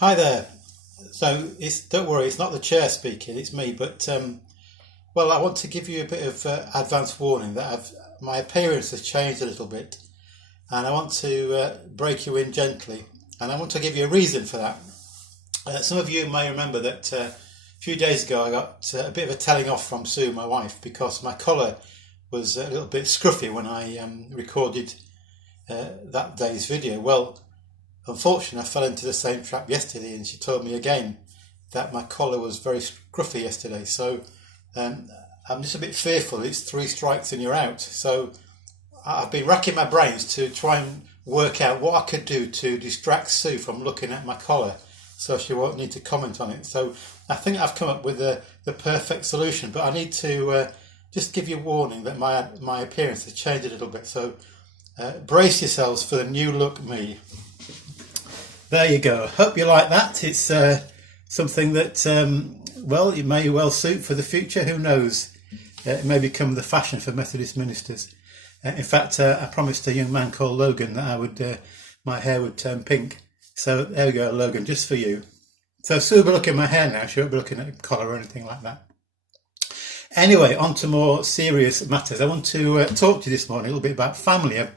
Hi there. So don't worry, it's not the chair speaking, it's me. But well, I want to give you a bit of advance warning that my appearance has changed a little bit, and I want to break you in gently, and I want to give you a reason for that. Some of you may remember that a few days ago I got a bit of a telling off from Sue, my wife, because my collar was a little bit scruffy when I recorded that day's video. Well, unfortunately, I fell into the same trap yesterday, and she told me again that my collar was very scruffy yesterday. So I'm just a bit fearful. It's three strikes and you're out. So I've been racking my brains to try and work out what I could do to distract Sue from looking at my collar, so she won't need to comment on it. So I think I've come up with the perfect solution, but I need to just give you a warning that my appearance has changed a little bit. So brace yourselves for the new look me. There you go. Hope you like that. It's something that, well, it may well suit for the future. Who knows? It may become the fashion for Methodist ministers. In fact, I promised a young man called Logan that my hair would turn pink. So there we go, Logan, just for you. So Sue will be looking at my hair now. She won't be looking at a collar or anything like that. Anyway, on to more serious matters. I want to talk to you this morning a little bit about family.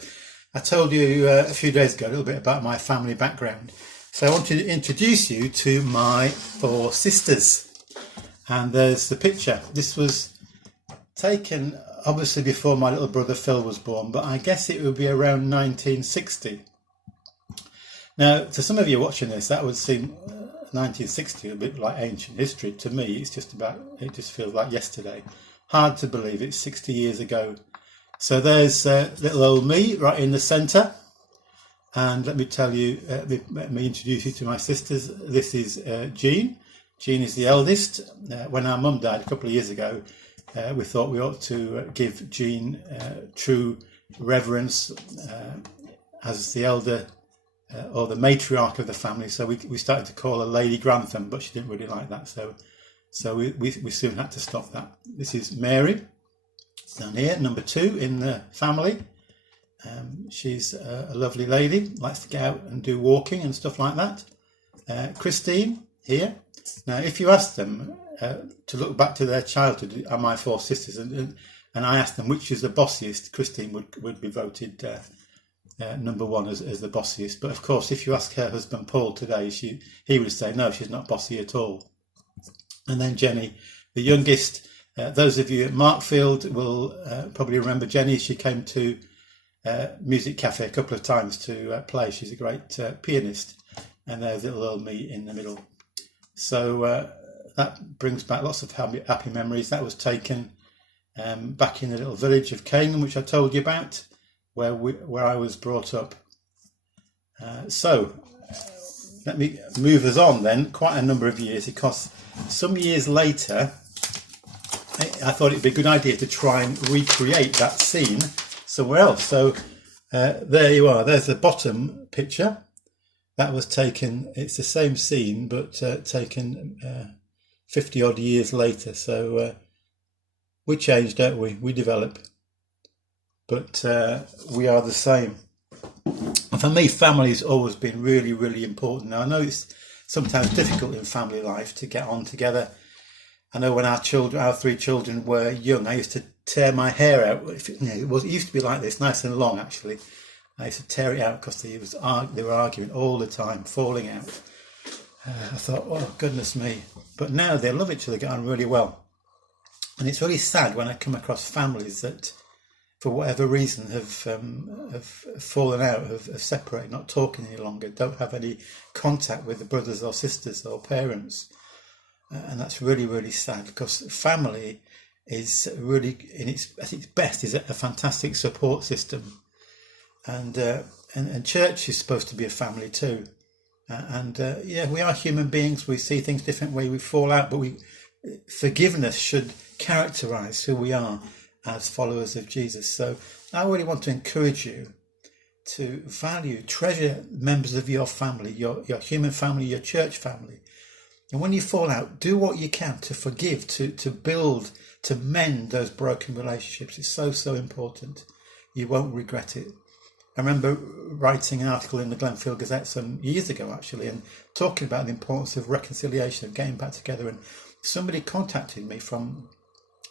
I told you a few days ago a little bit about my family background. So I want to introduce you to my four sisters. And there's the picture. This was taken obviously before my little brother Phil was born, but I guess it would be around 1960. Now, to some of you watching this, that would seem 1960 a bit like ancient history. To me, it just feels like yesterday. Hard to believe it's 60 years ago. So there's little old me right in the centre. And let me tell you, let me introduce you to my sisters. This is Jean. Jean is the eldest. When our mum died a couple of years ago, we thought we ought to give Jean true reverence as the elder or the matriarch of the family. So we started to call her Lady Grantham, but she didn't really like that. So we soon had to stop that. This is Mary. Down here, number 2 in the family. She's a lovely lady, likes to get out and do walking and stuff like that. Christine here. Now, if you ask them to look back to their childhood, are my 4 sisters, and I asked them which is the bossiest, Christine would be voted number 1 as the bossiest. But of course, if you ask her husband Paul today, he would say no, she's not bossy at all. And then Jenny, the youngest. Those of you at Markfield will probably remember Jenny. She came to Music Cafe a couple of times to play. She's a great pianist. And there's little old me in the middle. So that brings back lots of happy memories. That was taken back in the little village of Canaan, which I told you about, where I was brought up. So let me move us on then, quite a number of years, because some years later, I thought it'd be a good idea to try and recreate that scene somewhere else. So there you are. There's the bottom picture. That was taken, it's the same scene, but taken 50 odd years later. So we change, don't we? We develop. But we are the same. And for me, family's always been really, really important. Now, I know it's sometimes difficult in family life to get on together. I know when our 3 children were young, I used to tear my hair out. It used to be like this, nice and long actually. I used to tear it out because they were arguing all the time, falling out. I thought, oh goodness me! But now they love each other, get on really well. And it's really sad when I come across families that, for whatever reason, have fallen out, have separated, not talking any longer, don't have any contact with the brothers or sisters or parents. And that's really, really sad, because family is really, at its best, is a fantastic support system. And church is supposed to be a family too. Yeah, we are human beings. We see things different way. We fall out, but forgiveness should characterise who we are as followers of Jesus. So I really want to encourage you to treasure members of your family, your human family, your church family. And when you fall out, do what you can to forgive, to build, to mend those broken relationships. It's so, so important. You won't regret it. I remember writing an article in the Glenfield Gazette some years ago, actually, and talking about the importance of reconciliation, of getting back together. And somebody contacted me from,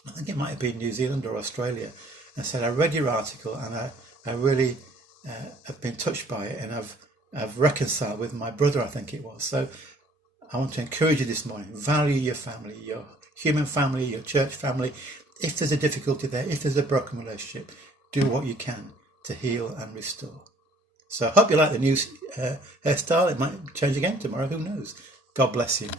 I think it might have been New Zealand or Australia, and said, I read your article and I really have been touched by it, and I've reconciled with my brother, I think it was. So I want to encourage you this morning, value your family, your human family, your church family. If there's a difficulty there, if there's a broken relationship, do what you can to heal and restore. So I hope you like the new hairstyle. It might change again tomorrow, who knows. God bless you.